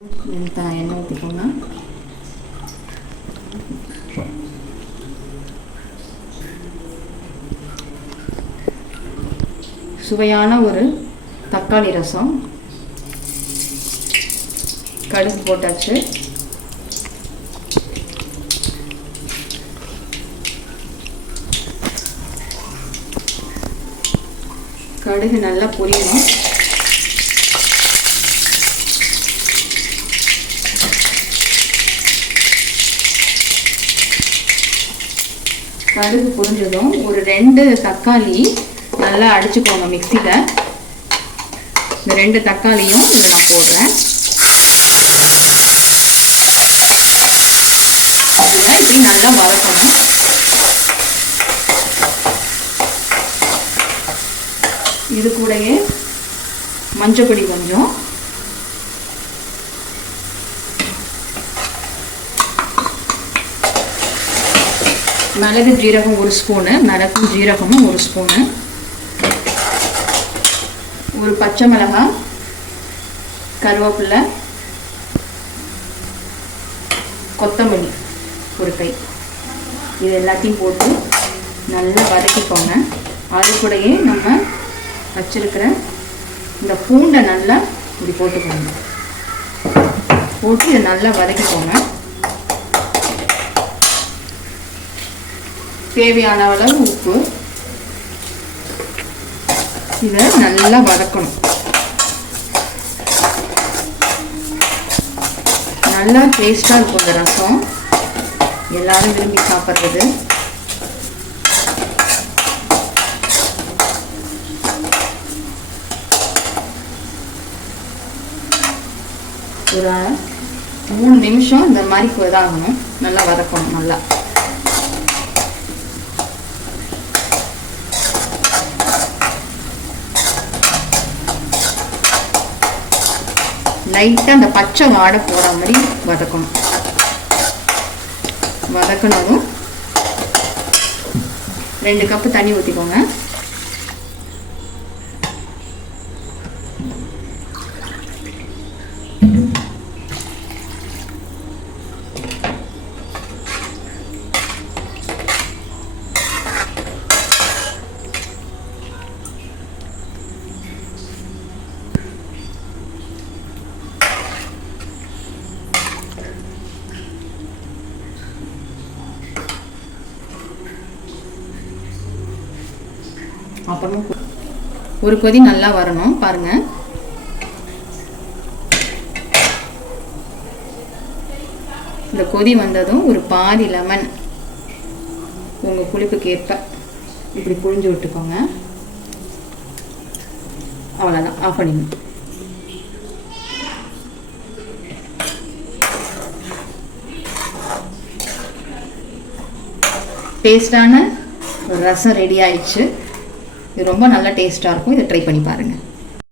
எண்ணெய் ஊற்றிக்கோங்க. சுவையான ஒரு தக்காளி ரசம். கடுகு போட்டாச்சு. கடுகு நல்லா பொரியணும். கடுகு பொரிஞ்சதும் ஒரு 2 தக்காளி நல்லா அடிச்சுக்கோங்க மிக்சியில். இந்த 2 தக்காளியும் இதில் நான் போடுறேன். இதில் இப்படி நல்லா வதக்கணும். இது கூடயே மஞ்சப்பொடி கொஞ்சம், மிளகு ஜீரகம் 1 ஸ்பூனு, மிளகும் ஜீரகமும் 1 ஸ்பூனு, ஒரு பச்சை மிளகாய், கருவேப்பிலை, கொத்தமல்லி 1 கை. இது எல்லாத்தையும் போட்டு நல்லா வதக்கிக்கோங்க. அது கூடயே நம்ம வச்சிருக்கிற இந்த பூண்டை நல்லா இப்படி போட்டுக்கோங்க. போட்டு இதை நல்லா வதக்கிக்கோங்க. தேவையான அளவு உப்பு. இதை நல்லா வதக்கணும். நல்லா டேஸ்டாக இருக்கும் இந்த ரசம். எல்லாரும் விரும்பி சாப்பிட்றது. ஒரு 3 நிமிஷம் இந்த மாதிரி இதாகணும். நல்லா வதக்கணும். நல்லா லைட்டாக அந்த பச்சை வாடை போகிற மாதிரி வதக்கணும். வதக்கணும். 2 கப்பு தண்ணி ஊற்றிக்கோங்க. அப்புறமா ஒரு கொதி நல்லா வரணும். பாருங்க, இந்த கொதி வந்ததும் ஒரு பாதி லெமன் உங்கள் புளிப்புக்கு ஏற்ப இப்படி புழிஞ்சு விட்டுக்கோங்க. அவ்வளோதான், ஆஃப் பண்ணிடணும். டேஸ்டான ஒரு ரசம் ரெடி ஆயிடுச்சு. இது ரொம்ப நல்ல டேஸ்ட்டாக இருக்கும். இதை ட்ரை பண்ணி பாருங்கள்.